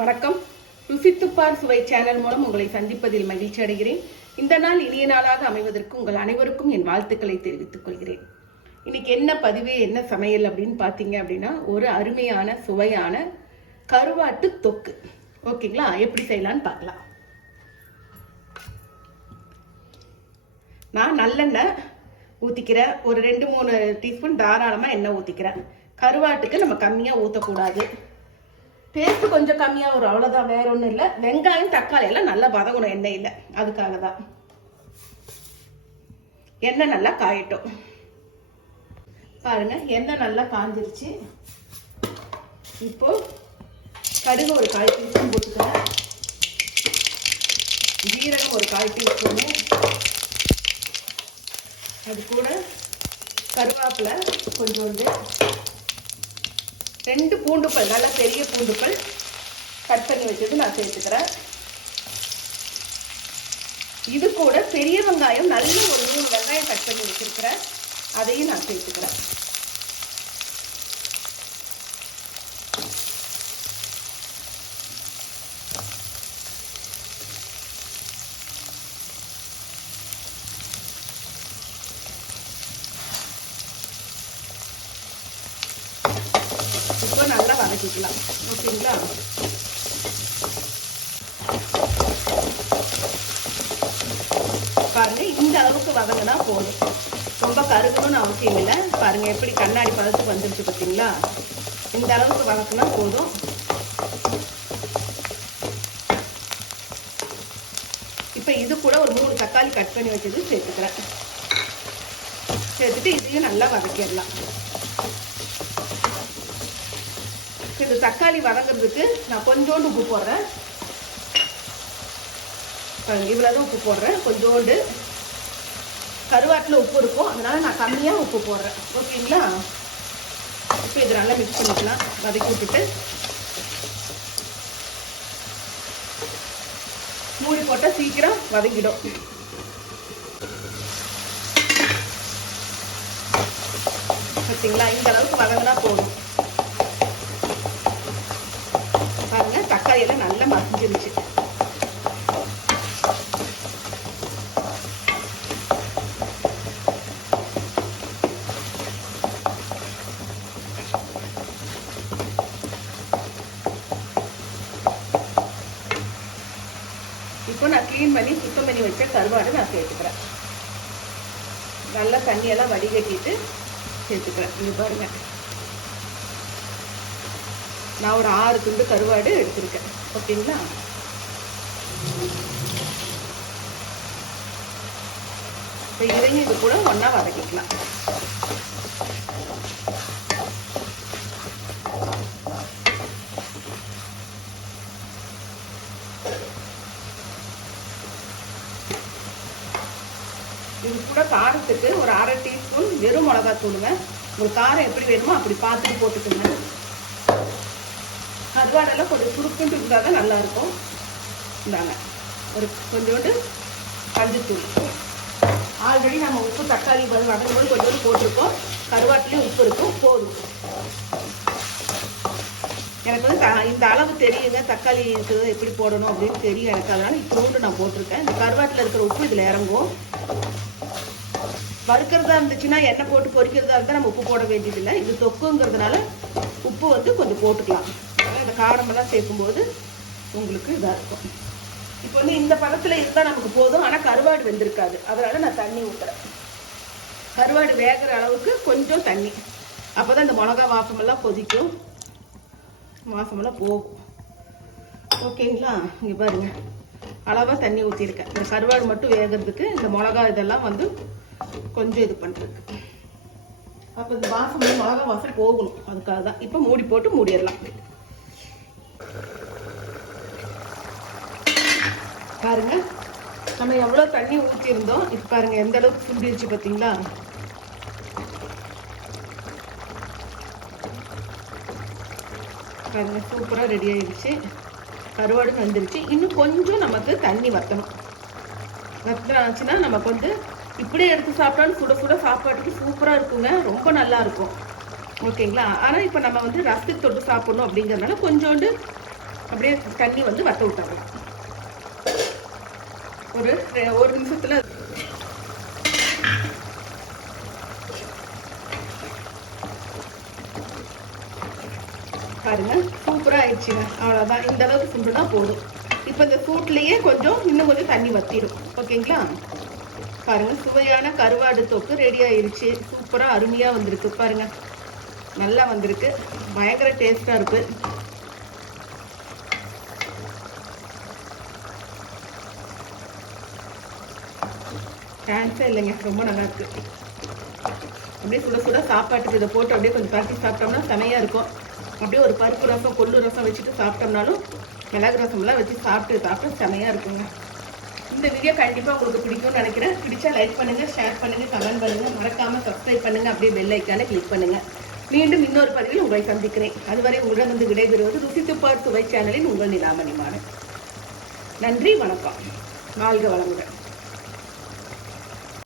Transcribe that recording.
வணக்கம். ருசித்துப்பார் சுவை சேனல் மூலம் உங்களை சந்திப்பதில் மகிழ்ச்சி அடைகிறேன். இந்த நாள் இனிய நாளாக அமைவதற்கு உங்கள் அனைவருக்கும் என் வாழ்த்துக்களை தெரிவித்துக் கொள்கிறேன். இன்னைக்கு என்ன பதிவு, என்ன சமையல் அப்படின்னு பார்த்தீங்க அப்படின்னா, ஒரு அருமையான சுவையான கருவாட்டு தொக்கு. ஓகேங்களா? எப்படி செய்யலான்னு பார்க்கலாம். நான் நல்லெண்ணெய் ஊற்றிக்கிறேன். ஒரு 2-3 டீஸ்பூன் தாராளமாக எண்ணெய் ஊற்றிக்கிறேன். கருவாட்டுக்கு நம்ம கம்மியாக ஊற்றக்கூடாது. டேஸ்ட் கொஞ்சம் கம்மியாக வரும், அவ்வளோதான், வேற ஒன்றும் இல்லை. வெங்காயம் தக்காளி எல்லாம் நல்லா வதங்கணும் எண்ணெய் இல்லை, அதுக்காக தான். எண்ணெய் நல்லா காயட்டும். பாருங்க, எண்ணெய் நல்லா காஞ்சிருச்சு. இப்போ கடுகு ஒரு 1/4 டீஸ்பூன் போட்டுக்கிறேன். ஜீரகம் ஒரு 1/4 டீஸ்பூனு. அது கூட கருவேப்பிலை கொஞ்சோண்டு, 2 பூண்டுப்பல், நல்லா பெரிய பூண்டுப்பல் கட் பண்ணி வச்சது நான் சேர்த்துக்கிறேன். இது கூட பெரிய வெங்காயம் நல்ல ஒரு 3 வெங்காயம் கட் பண்ணி வச்சிருக்கிறேன், அதையும் நான் சேர்த்துக்கிறேன். இப்போ நல்லா வதக்கிக்கலாம். ஓகேங்களா? பாருங்க, இந்த அளவுக்கு வதங்கினா போதும், ரொம்ப கருகணும்னு அவசியம் இல்லை. பாருங்க எப்படி கண்ணாடி பதத்துக்கு வந்துருச்சு பார்த்தீங்களா? இந்த அளவுக்கு வதக்கினா போதும். இப்போ இது கூட ஒரு 3 தக்காளி கட் பண்ணி வச்சது சேர்த்துக்கிறேன். சேர்த்துட்டு இதையும் நல்லா வதக்கிடலாம். இந்த தக்காளி வதங்கிறதுக்கு நான் கொஞ்சோண்டு உப்பு போடுறேன். இவ்வளவுதான் உப்பு போடுறேன். கொஞ்சோண்டு கருவாட்டில் உப்பு இருக்கும், அதனால நான் கம்மியாக உப்பு போடுறேன். ஓகேங்களா? இப்போ இது நல்லா மிக்ஸ் பண்ணிக்கலாம். வதக்கி விட்டுட்டு மூடி போட்டால் சீக்கிரம் வதங்கிடும். பார்த்தீங்களா? இந்த அளவுக்கு வதங்கினா போதும். பாருங்க, தக்காளி எல்லாம் நல்லா மசிஞ்சிருச்சு. இப்போ நான் கிளீன் பண்ணி சுத்தம் பண்ணி வச்ச கருவாடு நான் சேர்த்துக்கிறேன். நல்லா தண்ணியெல்லாம் வடிகட்டிட்டு சேர்த்துக்கிறேன். இது பாருங்க, நான் ஒரு 6 துண்டு கருவாடு எடுத்திருக்கேன். ஓகேங்களா? இப்போ இதையும் இது கூட ஒன்றா வதக்கிக்கலாம். இது கூட காரத்துக்கு ஒரு 1/2 டீஸ்பூன் வெறும் மிளகாத்தூளுங்க. உங்களுக்கு காரம் எப்படி வேணுமோ அப்படி பார்த்துட்டு போட்டுக்கோங்க. கருவாடெல்லாம் கொஞ்சம் சுருக்குன்னு இருந்தால் தான் நல்லா இருக்கும். இந்தாங்க ஒரு கொஞ்சோண்டு மஞ்சத்தூள். ஆல்ரெடி நம்ம உப்பு தக்காளி வதங்கும்போது கொஞ்சோண்டு போட்டிருக்கோம். கருவாட்டிலையும் உப்பு இருக்கும், போதும். எனக்கு வந்து இந்த அளவு தெரியுங்க, தக்காளி இருக்கிறது எப்படி போடணும் அப்படின்னு தெரியும் எனக்கு. அதனால இப்போண்டு நான் போட்டிருக்கேன். இந்த கருவாட்டில் இருக்கிற உப்பு இதில் இறங்கும். வறுக்கிறதா இருந்துச்சுன்னா, எண்ணெய் போட்டு பொரிக்கிறதா இருந்தால் நம்ம உப்பு போட வேண்டியதில்லை. இது தொக்குங்கிறதுனால உப்பு வந்து கொஞ்சம் போட்டுக்கலாம். இந்த காரமெல்லாம் சேர்க்கும்போது உங்களுக்கு இதாக இருக்கும். இப்போ வந்து இந்த பதத்தில் இருந்தால் நமக்கு போதும். ஆனால் கருவாடு வெந்திருக்காது, அதனால நான் தண்ணி ஊற்றுறேன். கருவாடு வேகிற அளவுக்கு கொஞ்சம் தண்ணி, அப்போ தான் இந்த மிளகா வாசமெல்லாம் கொதிக்கும், வாசமெல்லாம் போகும். ஓகேங்களா? இங்கே பாருங்க, அளவாக தண்ணி ஊற்றிருக்கேன். இந்த கருவாடு மட்டும் வேகிறதுக்கு, இந்த மிளகா இதெல்லாம் வந்து கொஞ்சம் இது பண்ணுறதுக்கு. அப்போ இந்த வாசம் மிளகா வாசம் போகணும், அதுக்காக தான். இப்போ மூடி போட்டு மூடிடலாம். பாருங்க, நம்ம எவ்வளோ தண்ணி ஊற்றிருந்தோம். இப்போ பாருங்க எந்த அளவுக்கு சுண்டிருச்சு பார்த்தீங்களா? பாருங்க, சூப்பராக ரெடி ஆயிடுச்சு. கருவாடு வந்துருச்சு. இன்னும் கொஞ்சம் நமக்கு தண்ணி வற்றணும். வற்றினாச்சுன்னா நமக்கு வந்து இப்படியே எடுத்து சாப்பிட்டாலும் சுட சுட சாப்பாட்டுக்கு சூப்பராக இருக்குங்க, ரொம்ப நல்லா இருக்கும். ஓகேங்களா? ஆனால் இப்போ நம்ம வந்து ரசத்துக்கு தொட்டு சாப்பிடணும் அப்படிங்கிறதுனால கொஞ்சோண்டு அப்படியே தண்ணி வந்து வத்த விட்டுறலாம். ஒரு நிமிஷத்துல பாருங்க சூப்பரா ஆயிடுச்சுங்க. அவ்வளவுதான், இந்த அளவுக்கு சுண்டுனா போதும். இப்ப இந்த சூட்லயே இன்னும் கொஞ்சம் தண்ணி வத்திடும். ஓகேங்களா? பாருங்க சுவையான கருவாடு தொக்கு ரெடி ஆயிடுச்சு. சூப்பரா அருமையா வந்திருக்கு பாருங்க, நல்லா வந்திருக்கு, பயங்கர டேஸ்டா இருக்கு. சான்ஸே இல்லைங்க, ரொம்ப நல்லா இருக்கு. அப்படியே சுட சுட சாப்பாட்டுக்கு இதை போட்டு அப்படியே கொஞ்சம் பரட்டி சாப்பிட்டோம்னா செமையா இருக்கும். அப்படியே ஒரு பருப்பு ரசம் கொள்ளு ரசம் வச்சுட்டு சாப்பிட்டோம்னாலும் மிளகு ரசம்லாம் வச்சு சாப்பிட்டு செமையா இருக்குங்க. இந்த வீடியோ கண்டிப்பா உங்களுக்கு பிடிக்கும்னு நினைக்கிறேன். பிடிச்சா லைக் பண்ணுங்க, ஷேர் பண்ணுங்க, கமெண்ட் பண்ணுங்க, மறக்காம சப்ஸ்கிரைப் பண்ணுங்க, அப்படியே பெல் ஐக்கானை கிளிக் பண்ணுங்க. மீண்டும் இன்னொரு பதிவில் உங்களை சந்திக்கிறேன். அதுவரை உங்களிடம் விடைபெறுவது ருசித்து பார் சுவை சேனலின் உங்கள் நிலாமணி மாறன். நன்றி, வணக்கம், வாழ்க வளமுடன்.